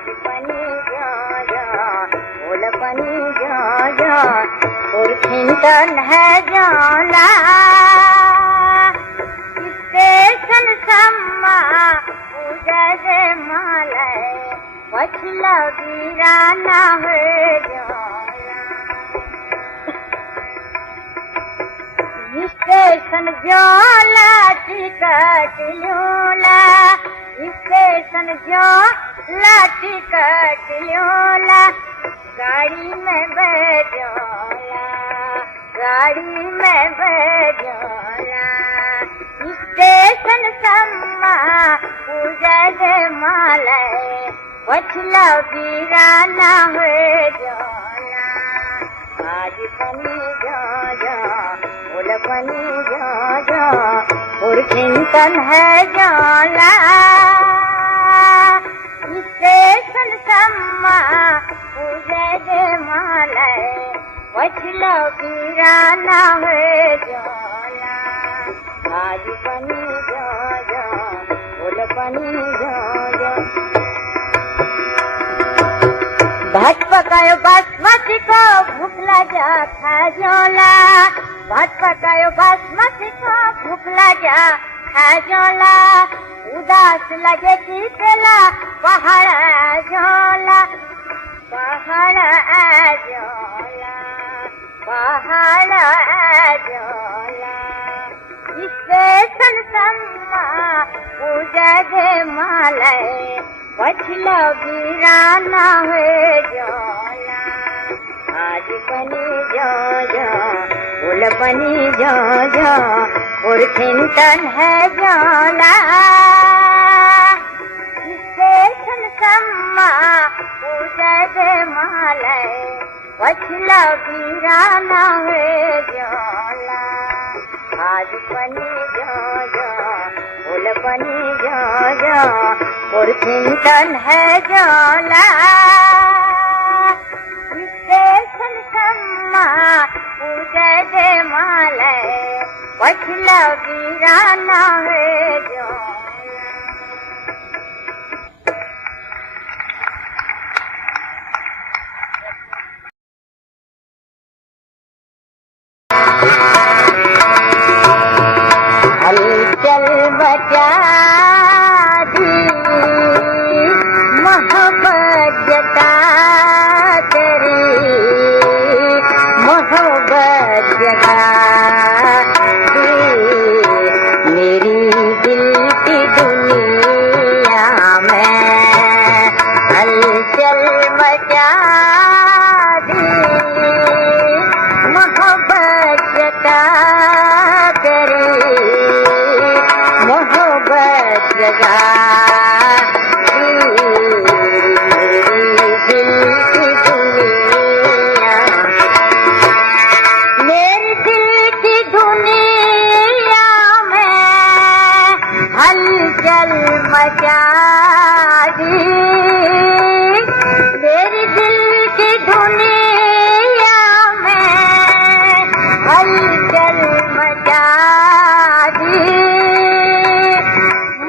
आज पनी जा बोल पनी जा और चिंतन है जाला स्टेशन सम्मा पूजा दे मालय पछला वीराना है जाला स्टेशन जाला टिकट ल्योला स्टेशन जाला टिकट ल्योला गाड़ी में बैठोला गाड़ी में बैठोला स्टेशन सम्मा पूजा दे मालय पछला वीराना है जाला आज पनी जा बोल पनी जा और चिंतन है जाला स्टेशन सम्मा पूजा दे मालय पछला वीराना है जाला आज पनी जा बोल पनी जा भात पकायो बासमती को भूख लगा खा जोला भात पकायो बासमती को भूख लगा खा जोला उदास लगे कि पेला पहाड़ जोला पहाड़ जोला पहाड़ जोला स्टेशन सम्मा पूजा दे मालय पछला वीराना है जाला आज पनी जा बोल पनी जा और चिंतन है जाला स्टेशन सम्मा पूजा दे मालय पछला वीराना है जाला आज पनी जा बोल पनी जा और चिंतन है जाला स्टेशन सम्मा पूजा दे मालय पछला वीराना है जाला हलचल बचा दी मोहब्बत जता तेरी मोहब्बत जता दी मेरी दिल की दुनिया में हलचल मचा दी मोहब्बत जता तेरी मोहब्बत जगा मेरे दिल की दुनिया में हलचल मचा दी मेरे दिल की दुनिया में हलचल मचा दी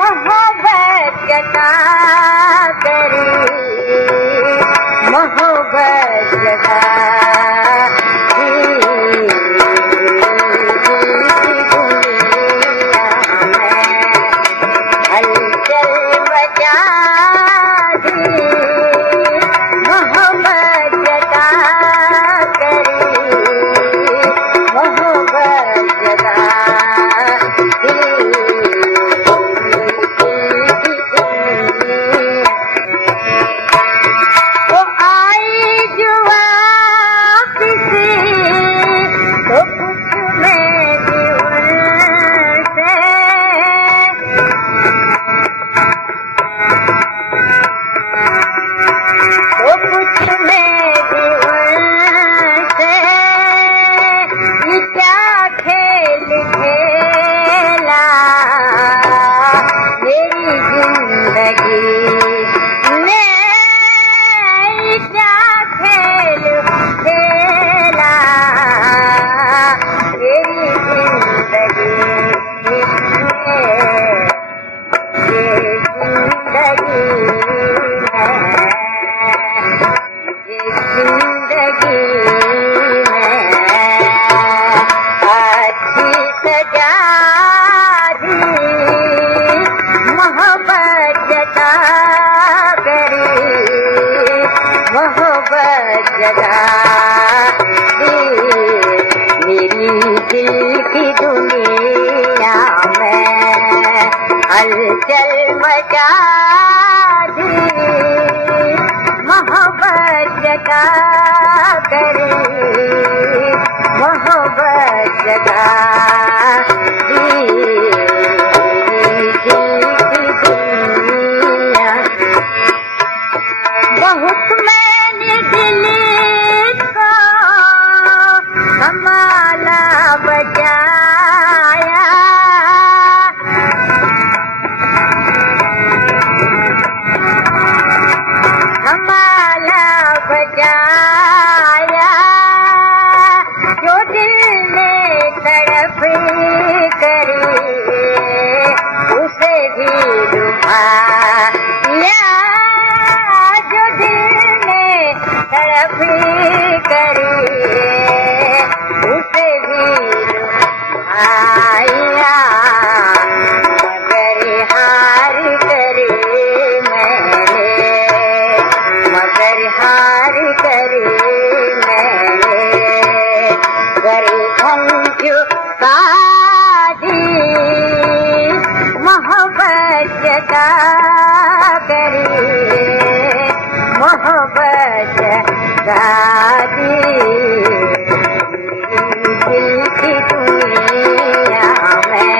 मोहब्बत जता करी मोहब्बत जता हलचल बचा दी मोहब्बत जता करी मोहब्बत हलचल मचा दी मोहब्बत जगा करी मोहब्बत जगा दी दिल की दुनिया बहुत मैंने दिल को संभाला बचाया संभाला बचाया जो दिल ने तड़प करी उसे भी लुभाया जो दिल ने तड़प करी उसे भी लुभाया मगर हार करे मैंने मगर हार करे मैंने गर्दन झुका दी मोहब्बत जगा करी मोहब्बत जगा दी दिल की दुनिया में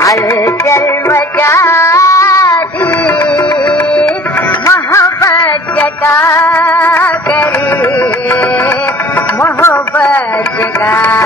हलचल मचा दी मोहब्बत जगा करी मोहब्बत जगा